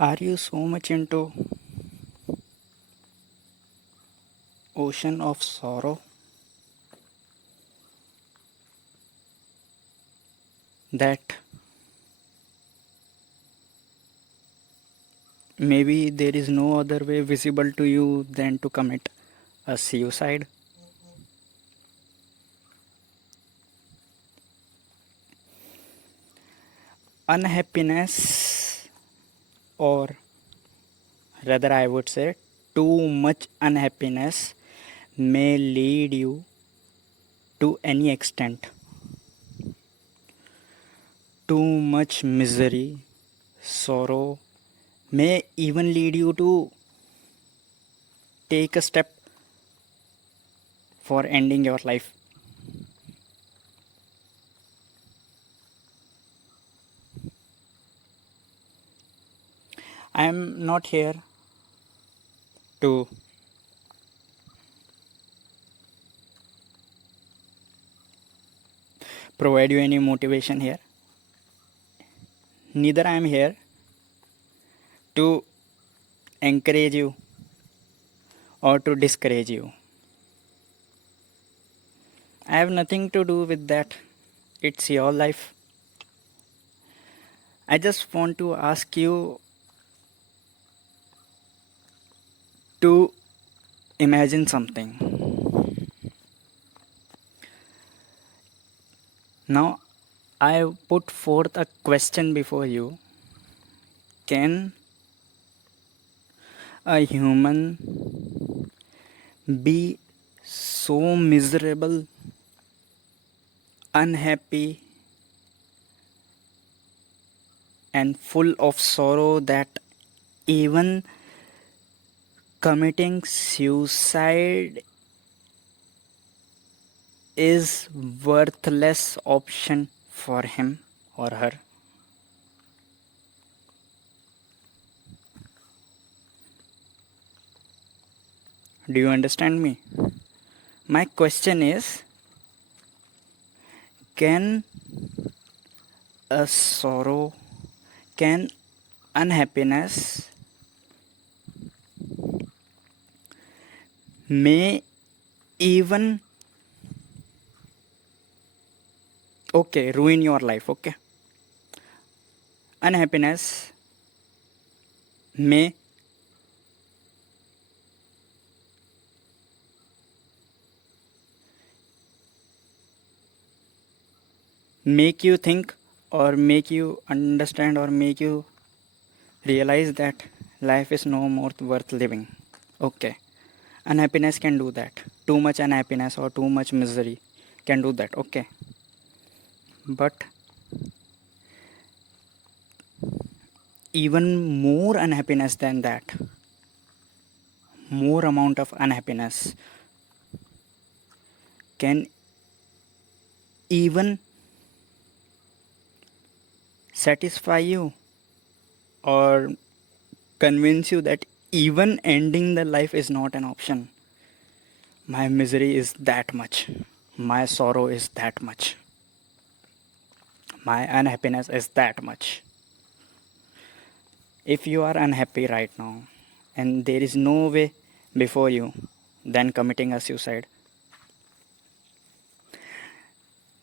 Are you so much into ocean of sorrow that maybe there is no other way visible to you than to commit a suicide? Unhappiness, or rather, I would say, too much unhappiness may lead you to any extent. Too much misery, sorrow may even lead you to take a step for ending your life. I am not here to provide you any motivation here. Neither I am here to encourage you or to discourage you. I have nothing to do with that. It's your life. I just want to ask you to imagine something. Now, I put forth a question before you. Can a human be so miserable, unhappy, and full of sorrow that even committing suicide is worthless option for him or her? Do you understand me? My question is, can a sorrow, can unhappiness may even ruin your life? Unhappiness may make you think or make you understand or make you realize that life is no more worth living. Okay, unhappiness can do that. Too much unhappiness or too much misery can do that. Okay, but even more unhappiness than that, more amount of unhappiness can even satisfy you or convince you that even ending the life is not an option. My misery is that much, my sorrow is that much, my unhappiness is that much. If you are unhappy right now and there is no way before you than committing a suicide,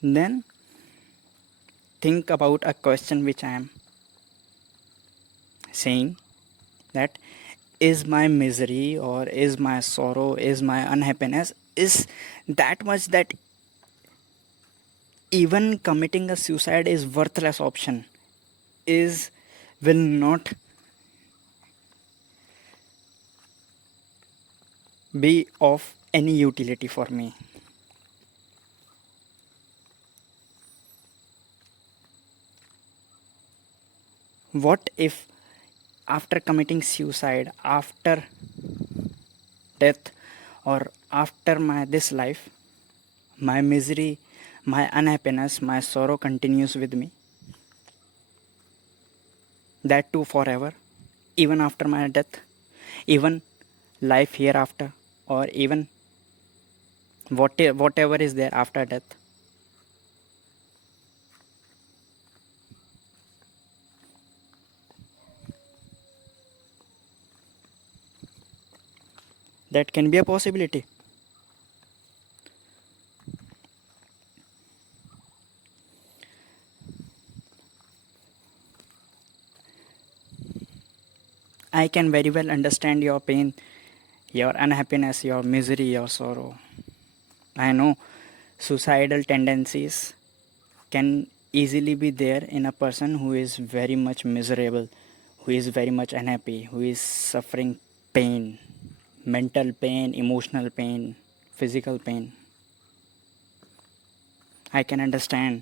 then think about a question which I am saying, that is my misery or is my sorrow, is my unhappiness is that much that even committing a suicide is worthless option, is will not be of any utility for me. What if after committing suicide, after death, or after my this life, my misery, my unhappiness, my sorrow continues with me, that too forever, even after my death, even life hereafter, or even whatever is there after death? That can be a possibility. I can very well understand your pain, your unhappiness, your misery, your sorrow. I know suicidal tendencies can easily be there in a person who is very much miserable, who is very much unhappy, who is suffering pain, mental pain, emotional pain, physical pain. I can understand.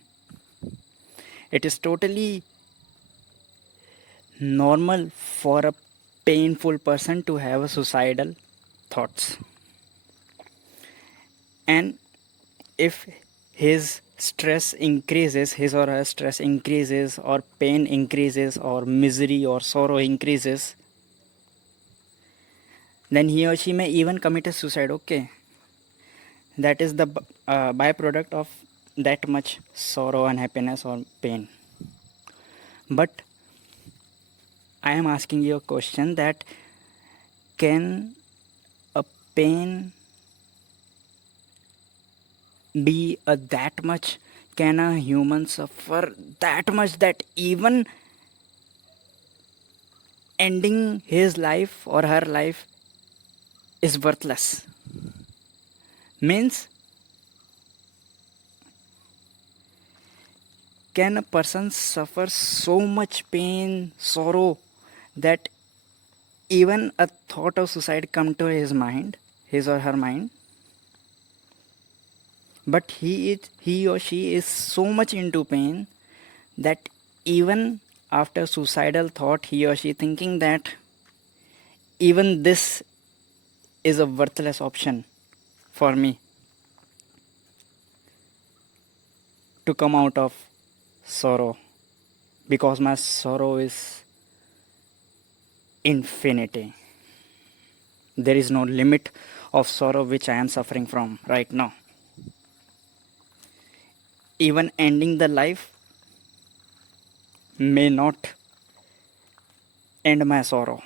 It is totally normal for a painful person to have a suicidal thoughts. And if his stress increases, his or her stress increases, or pain increases, or misery or sorrow increases, then he or she may even commit a suicide. Okay, that is the byproduct of that much sorrow, unhappiness, or pain. But I am asking you a question that can a pain be that much? Can a human suffer that much that even ending his life or her life is worthless? Means, can a person suffer so much pain, sorrow, that even a thought of suicide come to his mind, his or her mind? But he or she is so much into pain that even after suicidal thought, he or she thinking that even this is a worthless option for me to come out of sorrow, because my sorrow is infinity. There is no limit of sorrow which I am suffering from right now. Even ending the life may not end my sorrow.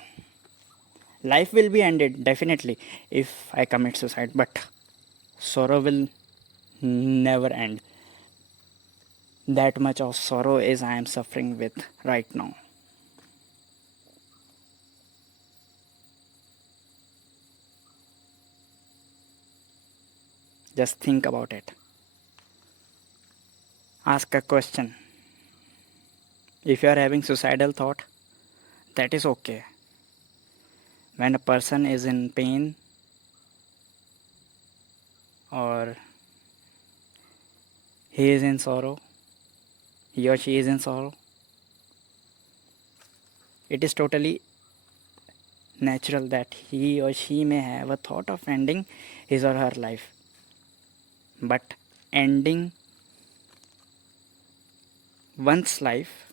Life will be ended definitely if I commit suicide, but sorrow will never end. That much of sorrow is I am suffering with right now. Just think about it. Ask a question. If you are having suicidal thought, that is okay. When a person is in pain or he is in sorrow, he or she is in sorrow, it is totally natural that he or she may have a thought of ending his or her life. But ending one's life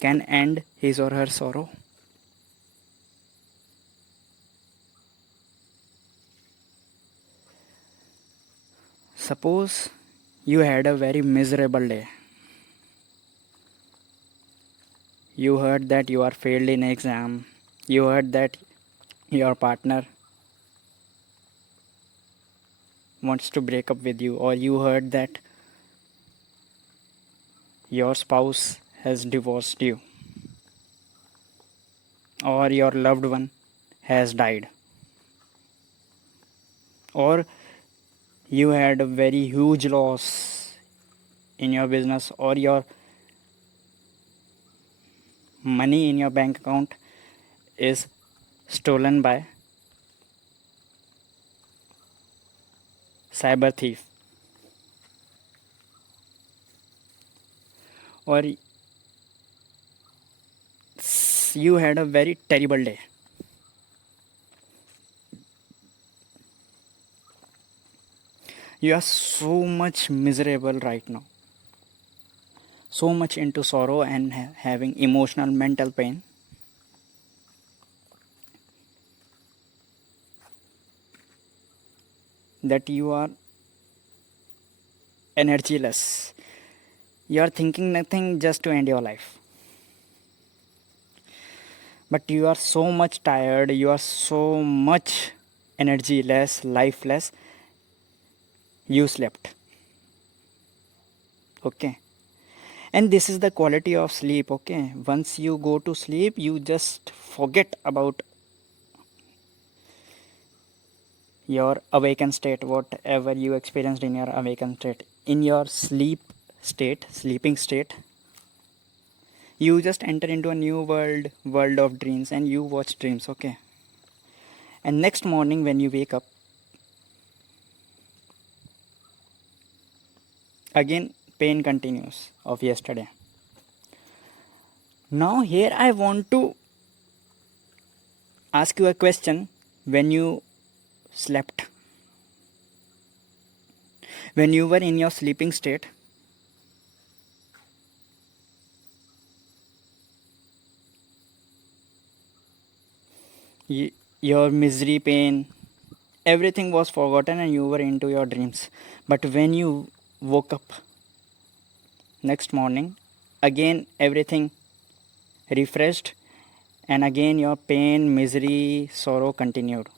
can end his or her sorrow. Suppose you had a very miserable day. You heard that you are failed in exam. You heard that your partner wants to break up with you, or you heard that your spouse has divorced you, or your loved one has died, or you had a very huge loss in your business, or your money in your bank account is stolen by cyber thief, or you had a very terrible day. You are so much miserable right now, so much into sorrow and having emotional mental pain that you are energyless. You are thinking nothing just to end your life. but you are so much tired, you are so much energy less, lifeless, you slept. Okay. And this is the quality of sleep. Okay. Once you go to sleep, you just forget about your awakened state, whatever you experienced in your awakened state. In your sleeping state, you just enter into a new world of dreams, and you watch dreams. Okay. And next morning when you wake up, again pain continues of yesterday. Now here I want to ask you a question. When you slept, when you were in your sleeping state, your misery, pain, everything was forgotten and you were into your dreams. But when you woke up next morning, again everything refreshed, and again your pain, misery, sorrow continued.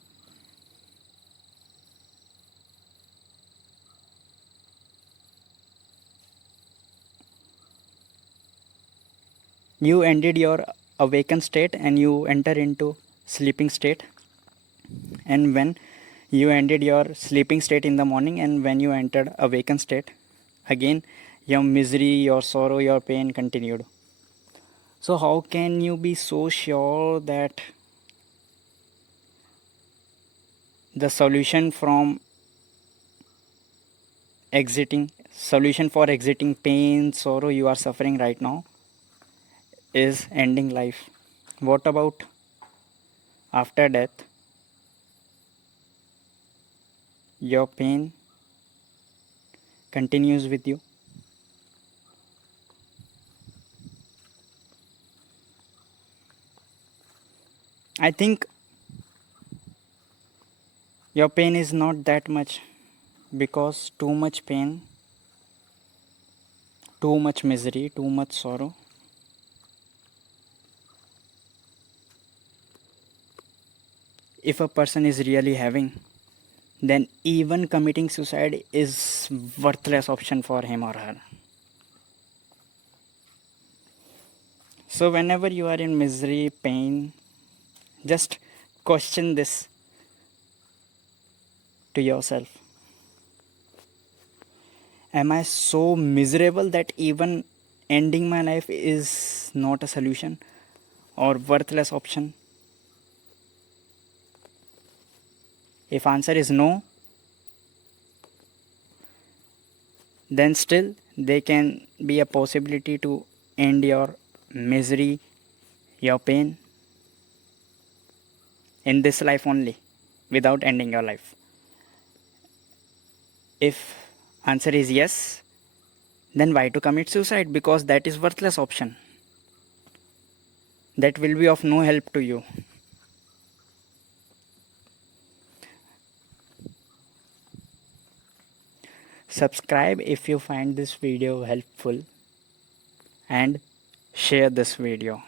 You ended your awakened state and you enter into sleeping state. And when you ended your sleeping state in the morning and when you entered awakened state, again your misery, your sorrow, your pain continued. So how can you be so sure that the solution for exiting pain, sorrow you are suffering right now is ending life? What about after death? Your pain continues with you. I think your pain is not that much, because too much pain, too much misery, too much sorrow, if a person is really having, then even committing suicide is worthless option for him or her. So whenever you are in misery, pain, just question this to yourself. Am I so miserable that even ending my life is not a solution or worthless option? If answer is no, then still there can be a possibility to end your misery, your pain in this life only, without ending your life. If answer is yes, then why to commit suicide? Because that is worthless option. That will be of no help to you. Subscribe if you find this video helpful, and share this video.